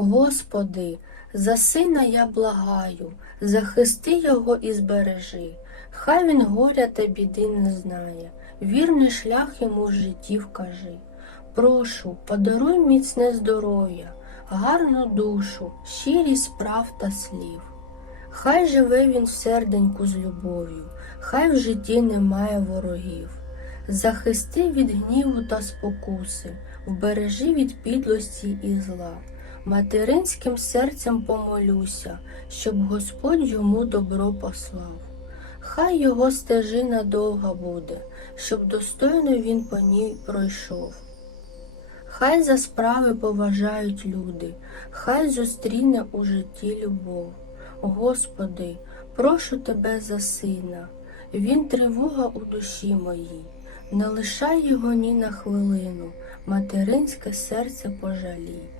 Господи, за сина я благаю, захисти його і збережи. Хай він горя та біди не знає, вірний шлях йому в житті вкажи. Прошу, подаруй міцне здоров'я, гарну душу, щирість справ та слів. Хай живе він в серденьку з любов'ю, хай в житті немає ворогів. Захисти від гніву та спокуси, вбережи від підлості і зла. Материнським серцем помолюся, щоб Господь йому добро послав. Хай його стежина довга буде, щоб достойно він по ній пройшов. Хай за справи поважають люди, хай зустріне у житті любов. Господи, прошу тебе за сина, він тривога у душі моїй. Не лишай його ні на хвилину, материнське серце пожалій.